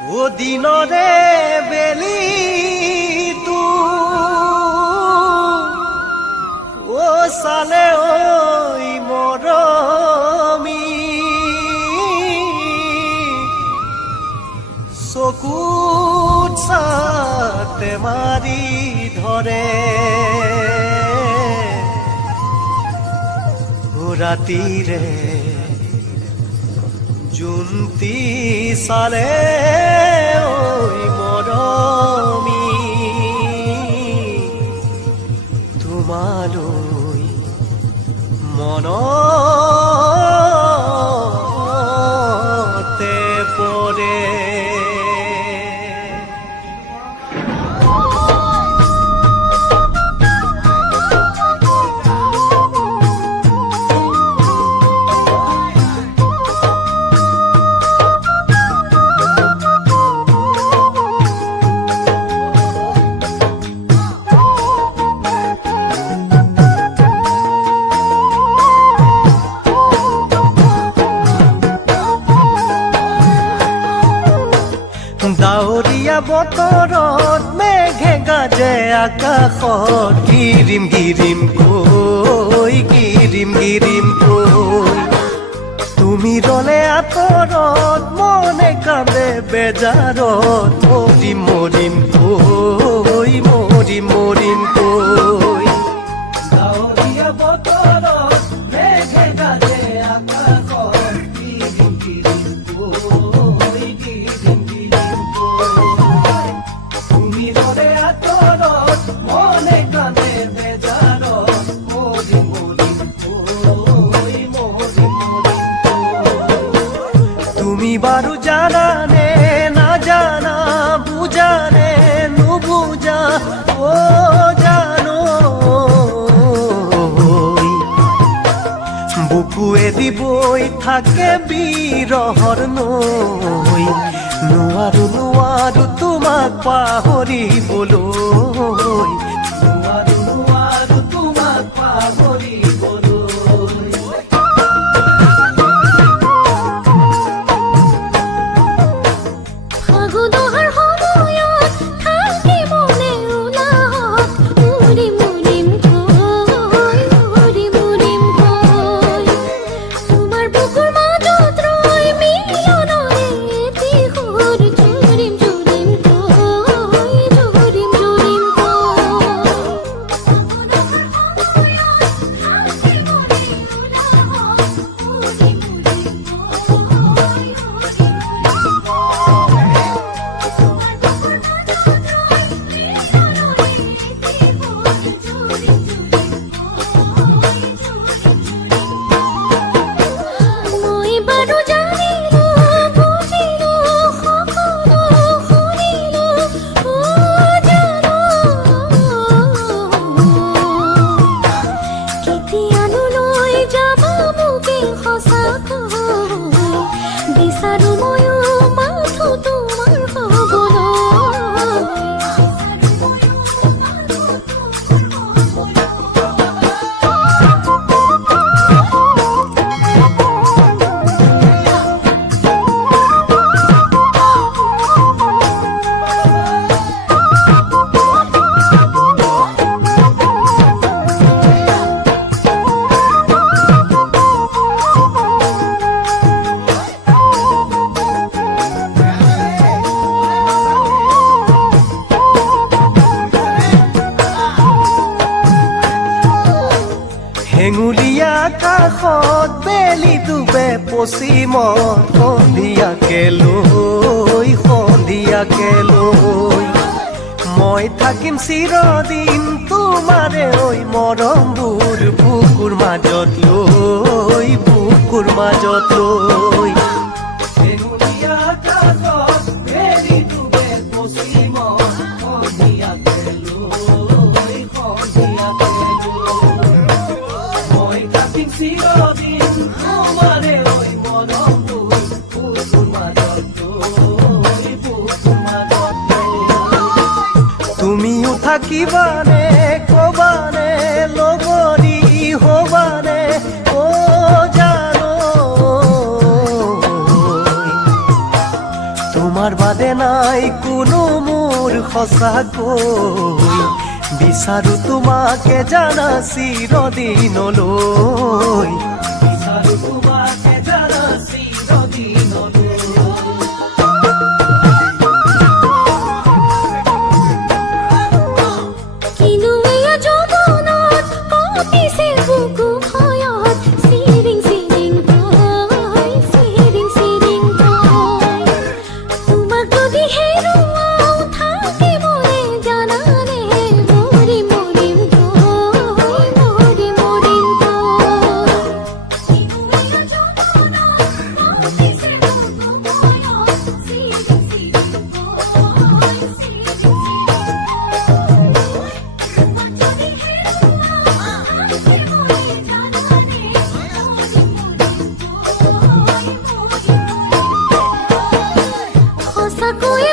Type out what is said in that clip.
ও দিনরে বেলি তু ও সালে ওই মরমি চকুত সাতে মারি ধরে রাতিরে জুন্তি সালে ওই মরমি তোমালৈ মনতে পৰে ডাৱৰীয়া বতৰত মেঘে গাজে আকাশত গিৰিম গিৰিম কৈ গিৰিম গিৰিম কৈ তুমি ৰলে আঁতৰত মনে কান্দে বেজাৰত মৰিম মৰিম কৈ মৰিম মৰিম কৈ ডাৱৰীয়া বতৰত মেঘে গাজে আকাশত গিৰিম গিৰিম কৈ গিৰিম তুমি বারু জানা নে না জানা বুঝানে নুবুঝা ও জানো বুকুয়ে দিবই থাকে বিরহর নৈ নোৱাৰো নোৱাৰো তোমাক পাহৰিবলৈ নোৱাৰো নোৱাৰো তোমাক পাহৰিবলৈ হেঙুলীয়া আকাশত বেলি ডুবে পশ্চিমত সন্ধিয়াকে লৈ মই থাকিম চিৰদিন তোমাৰে ঐ মৰমবোৰ বুকুৰ মাজত লৈ হেঙুলীয়া আকাশত বেলি ডুবে পশ্চিমত সন্ধিয়াকে চিৰদিন তোমাৰে ওই মৰমপুৰ বুকুৰ মাজত তুমিও থাকিবানে কবানে লগৰী হবানে ও জানো তোমাৰ বাদে নাই কোনো মোৰ সঁচাকৈ বিচাৰো তোমাকে জানা চিৰদিনলৈ বিচাৰো তোমাকে জানা চিৰদিনলৈ সঁচাকৈ